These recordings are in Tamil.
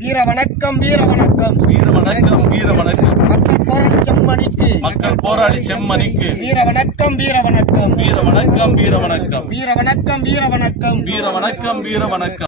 வீர வணக்கம் வீர வணக்கம் வீர வணக்கம் வீர வணக்கம். மக்கள் போராளி செம்மணிக்கு மக்கள் போராளி செம்மணிக்கு வீர வணக்கம் வீர வணக்கம் வீர வணக்கம் வீர வணக்கம் வீர வணக்கம் வீர வணக்கம் வீர வணக்கம் வீர வணக்கம்.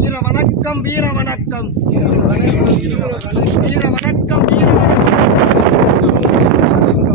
வீர வணக்கம் வீர வணக்கம் வீர வணக்கம் வீர வணக்கம்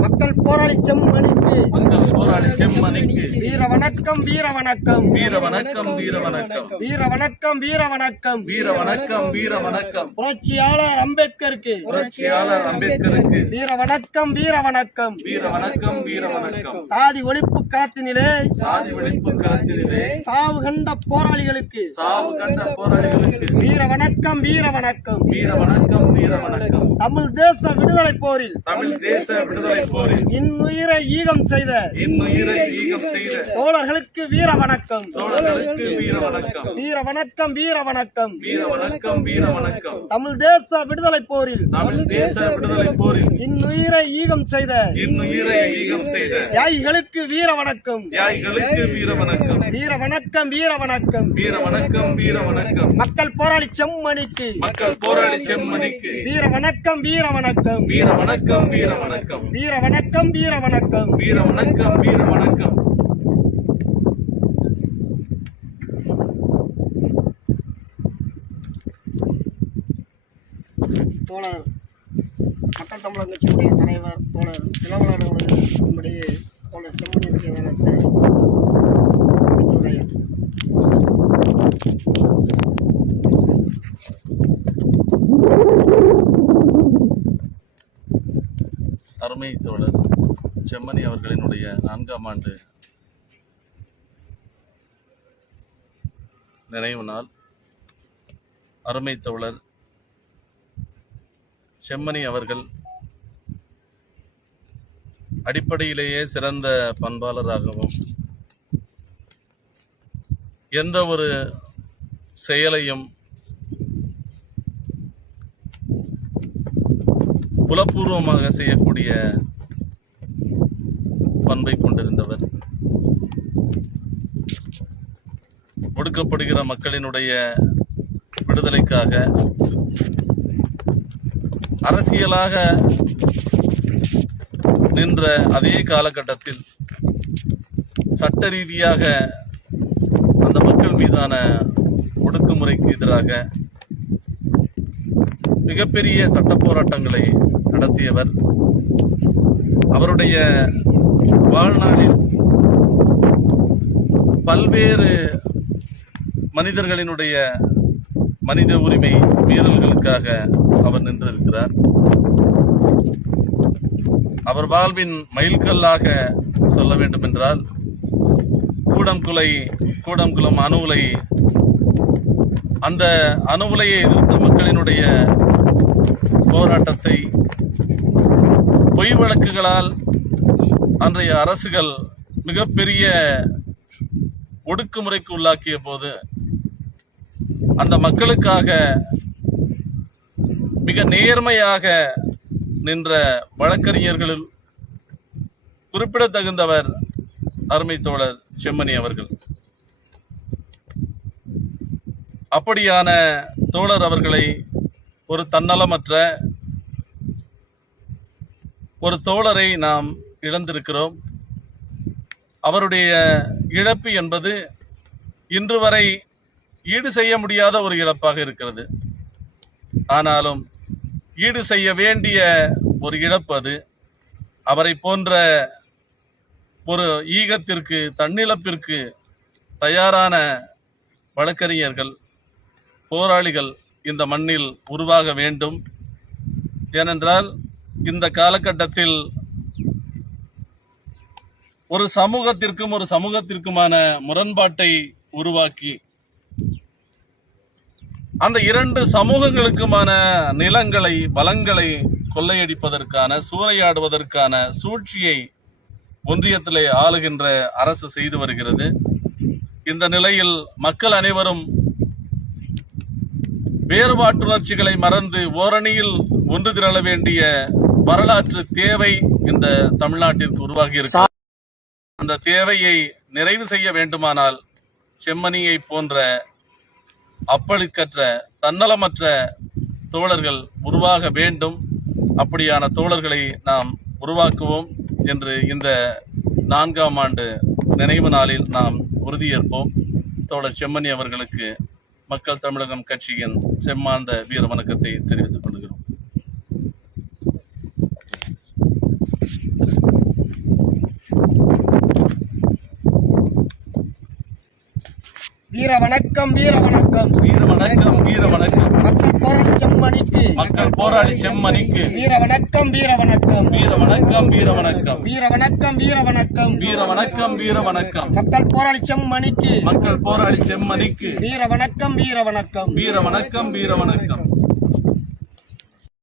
மக்கள் போராளி செம்மணிக்கு மக்கள் போராளி செம்மணிக்கு வீர வணக்கம் வீர வணக்கம் வீர வணக்கம் வீர வணக்கம் வீர வணக்கம் வீர வணக்கம் வீர வணக்கம் வீர வணக்கம். புரட்சியாளர் அம்பேத்கருக்கு புரட்சியாளர் அம்பேத்கருக்கு வீர வணக்கம் வீர வணக்கம் வீர வணக்கம் வீர வணக்கம். சாதி ஒழிப்பு களத்தினிலே சாதி ஒழிப்பு களத்திலே சாவு கண்ட போராளிகளுக்கு சாவு கண்ட போராளிகளுக்கு வீர வணக்கம் வீர வணக்கம் வீர வணக்கம் வீர வணக்கம். தமிழ் தேச விடுதலை போரில் தமிழ் தேச விடுதலை போரில் இன்னுயிரை ஈகம் செய்த இன்னுயிரை ஈகம் செய்த தோழர்களுக்கு வீர வணக்கம் தோழர்களுக்கு வீர வணக்கம் வீர வணக்கம் வீர வணக்கம் வீர வணக்கம் வீர வணக்கம். தமிழ் தேச விடுதலை போரில் தமிழ் தேச விடுதலை போரில் இன்னுயிரை ஈகம் செய்த இன்னுயிரை ஈகம் செய்த தியாகிகளுக்கு வீர வணக்கம் தியாகிகளுக்கு வீர வணக்கம் வீர வணக்கம் வீர வணக்கம் வீர வணக்கம் வீர வணக்கம். மக்கள் போராளி செம்மணிக்கு மக்கள் போராளி செம்மணிக்கு வீர வணக்கம் வீர வணக்கம் வீர வணக்கம் வீர வணக்கம் வீர வணக்கம் வீர வணக்கம் வீர வணக்கம் வீர வணக்கம். தோழர் மக்கள் தமிழர் கட்சியுடைய தலைவர் தோழர் இளவலர் அவர்கள் நம்முடைய தோழர் செம்மணி இருக்கிற சிற்றுரை. அருமை தோழர் செம்மணி அவர்களினுடைய 4ஆம் ஆண்டு நினைவு நாள். அருமை தோழர் செம்மணி அவர்கள் அடிப்படையிலேயே சிறந்த பண்பாளராகவும் எந்த ஒரு செயலையும் புலப்பூர்வமாக செய்யக்கூடிய பண்பை கொண்டிருந்தவர். ஒடுக்கப்படுகிற மக்களினுடைய விடுதலைக்காக அரசியலாக நின்ற அதே காலகட்டத்தில் சட்ட ரீதியாக அந்த மக்கள் மீதான ஒடுக்குமுறைக்கு எதிராக மிகப்பெரிய சட்ட போராட்டங்களை நடத்தியவர். அவருடைய வாழ்நாளில் பல்வேறு மனிதர்களினுடைய மனித உரிமை மீறல்களுக்காக அவர் நின்றிருக்கிறார். அவர் வாழ்வின் மைல்கல்லாக சொல்ல வேண்டுமென்றால் கூடங்குளம் அணு உலை, அந்த அணு உலையை எதிர்த்த மக்களினுடைய போராட்டத்தை பொய் வழக்குகளால் அன்றைய அரசுகள் மிகப்பெரிய ஒடுக்குமுறைக்கு உள்ளாக்கிய போது அந்த மக்களுக்காக மிக நேர்மையாக நின்ற வழக்கறிஞர்களில் குறிப்பிடத்தகுந்தவர் அருமை தோழர் செம்மணி அவர்கள். அப்படியான தோழர் அவர்களை ஒரு தன்னலமற்ற ஒரு தோழரை நாம் இழந்திருக்கிறோம். அவருடைய இழப்பு என்பது இன்று வரை ஈடு செய்ய முடியாத ஒரு இழப்பாக இருக்கிறது. ஆனாலும் ஈடு செய்ய வேண்டிய ஒரு இழப்பு அது. அவரை போன்ற ஒரு ஈகத்திற்கு, தன்னிழப்பிற்கு தயாரான வழக்கறிஞர்கள், போராளிகள் இந்த மண்ணில் உருவாக வேண்டும். ஏனென்றால் இந்த காலகட்டத்தில் ஒரு சமூகத்திற்குமான முரண்பாட்டை உருவாக்கி அந்த இரண்டு சமூகங்களுக்குமான நிலங்களை, வளங்களை கொள்ளையடிப்பதற்கான, சூறையாடுவதற்கான சூழ்ச்சியை ஒன்றியத்திலே ஆளுகின்ற அரசு செய்து வருகிறது. இந்த நிலையில் மக்கள் அனைவரும் வேறுபாட்டுணர்ச்சிகளை மறந்து ஓரணியில் ஒன்று திரள வேண்டிய வரலாற்று தேவை இந்த தமிழ்நாட்டிற்கு உருவாகி இருக்கிறது. அந்த தேவையை நிறைவு செய்ய வேண்டுமானால் செம்மணியை போன்ற அப்பழுக்கற்ற, தன்னலமற்ற தோழர்கள் உருவாக வேண்டும். அப்படியான தோழர்களை நாம் உருவாக்குவோம் என்று இந்த 4ஆம் ஆண்டு நினைவு நாளில் நாம் உறுதியேற்போம். தோழர் செம்மணி அவர்களுக்கு மக்கள் தமிழகம் கட்சியின் செம்மாந்த வீர வணக்கத்தை தெரிவித்துக் கொள்கிறோம். வீர வணக்கம், வீர வணக்கம், வீர வணக்கம், வீர வணக்கம். மக்கள் போராளி செம்மணிக்கு, மக்கள் போராளி செம்மணிக்கு வீர வணக்கம், வீர வணக்கம், வீர வணக்கம், வீர வணக்கம், வீர வணக்கம், வீர வணக்கம், வீர வணக்கம், வீர வணக்கம். மக்கள் போராளி செம்மணிக்கு, மக்கள் போராளி செம்மணிக்கு வீர வணக்கம், வீர வணக்கம், வீர வணக்கம், வீர வணக்கம்.